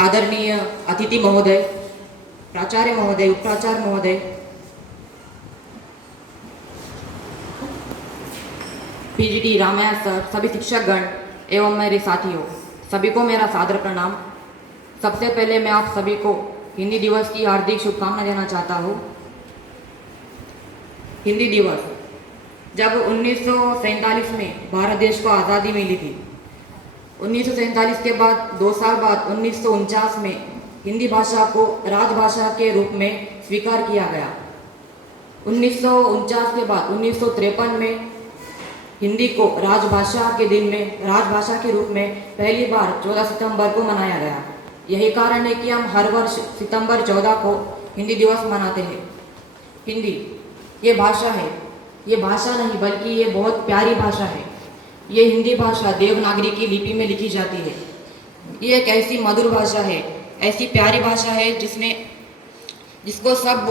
आदरणीय अतिथि महोदय, प्राचार्य महोदय, उपप्राचार्य महोदय, पीजीटी रामायण सर, सभी शिक्षकगण एवं मेरे साथियों, सभी को मेरा सादर प्रणाम। सबसे पहले मैं आप सभी को हिंदी दिवस की हार्दिक शुभकामनाएं देना चाहता हूँ। हिंदी दिवस जब 1947 में भारत देश को आज़ादी मिली थी, 1947 के बाद 2 साल बाद 1949 में हिंदी भाषा को राजभाषा के रूप में स्वीकार किया गया। 1949 के बाद 1953 में हिंदी को राजभाषा के दिन में राजभाषा के रूप में पहली बार 14 सितंबर को मनाया गया। यही कारण है कि हम हर वर्ष सितंबर 14 को हिंदी दिवस मनाते हैं। हिंदी ये भाषा है, ये भाषा नहीं बल्कि ये बहुत प्यारी भाषा है। ये हिंदी भाषा देवनागरी की लिपि में लिखी जाती है। ये एक ऐसी मधुर भाषा है, ऐसी प्यारी भाषा है जिसको सब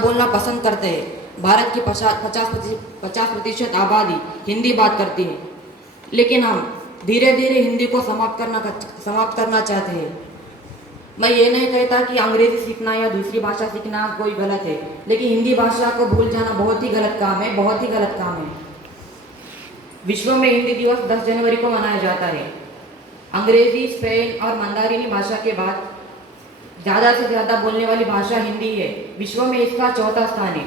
बोलना पसंद करते हैं। भारत की 50% आबादी हिंदी बात करती है, लेकिन हम धीरे धीरे हिंदी को समाप्त करना चाहते हैं। मैं ये नहीं कहता कि अंग्रेजी सीखना या दूसरी भाषा सीखना कोई गलत है, लेकिन हिंदी भाषा को भूल जाना बहुत ही गलत काम है, बहुत ही गलत काम है। विश्व में हिंदी दिवस 10 जनवरी को मनाया जाता है। अंग्रेजी, स्पेन और मंदारिनी भाषा के बाद ज़्यादा से ज़्यादा बोलने वाली भाषा हिंदी है। विश्व में इसका 4था स्थान है।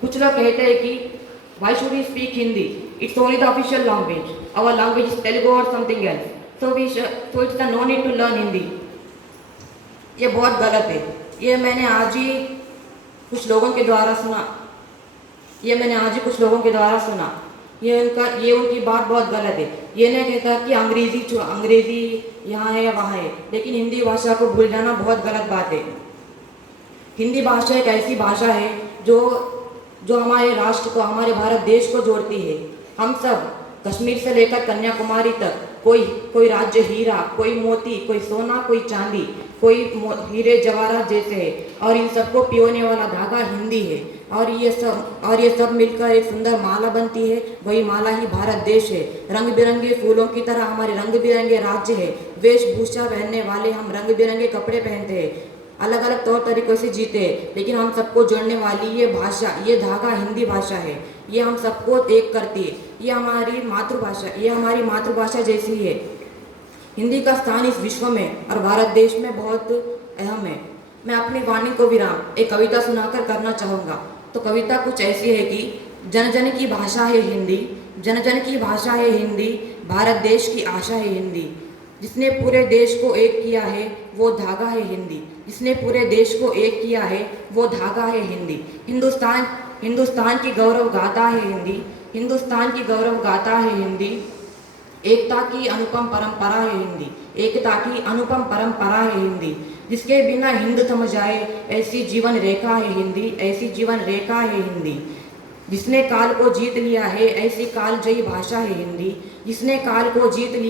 कुछ लोग कहते हैं कि why should we speak Hindi, it's only the official language, our language is Telugu और something else, so it's the no need to learn Hindi. ये बहुत गलत है। ये मैंने आज ही कुछ लोगों के द्वारा सुना। ये उनकी बात बहुत गलत है। ये नहीं कहता कि अंग्रेजी यहाँ है या वहाँ है, लेकिन हिंदी भाषा को भूल जाना बहुत गलत बात है। हिंदी भाषा एक ऐसी भाषा है जो हमारे राष्ट्र को, हमारे भारत देश को जोड़ती है। हम सब कश्मीर से लेकर कन्याकुमारी तक कोई राज्य हीरा, कोई मोती, कोई सोना, कोई चांदी, कोई हीरे जवाहरात जैसे है, और इन सबको पियोने वाला धागा हिंदी है। और ये सब मिलकर एक सुंदर माला बनती है। वही माला ही भारत देश है। रंग बिरंगे फूलों की तरह हमारे रंग बिरंगे राज्य है। वेशभूषा पहनने वाले हम रंग बिरंगे कपड़े पहनते हैं, अलग अलग तौर तरीकों से जीते हैं, लेकिन हम सबको जोड़ने वाली ये भाषा, ये धागा हिंदी भाषा है। ये हम सबको एक करती है। ये हमारी मातृभाषा जैसी है। हिंदी का स्थान इस विश्व में और भारत देश में बहुत अहम है। मैं अपनी वाणी को विराम एक कविता सुनाकर करना चाहूँगा। तो कविता कुछ ऐसी है कि जन जन की भाषा है हिंदी, जन जन की भाषा है हिंदी, भारत देश की आशा है हिंदी। जिसने पूरे देश को एक किया है वो धागा है हिंदी, जिसने पूरे देश को एक किया है वो धागा है हिंदी। हिंदुस्तान की गौरव गाथा है हिंदी, हिंदुस्तान की गौरव गाथा है हिंदी। एकता की अनुपम परंपरा है हिंदी, एकता की अनुपम परंपरा है हिंदी। जिसके बिना हिंद थम जाए ऐसी जीवन रेखा है हिंदी, ऐसी जीवन रेखा है हिंदी। जिसने काल को जीत लिया है ऐसी कालजयी भाषा है हिंदी, जिसने काल को जीत लिया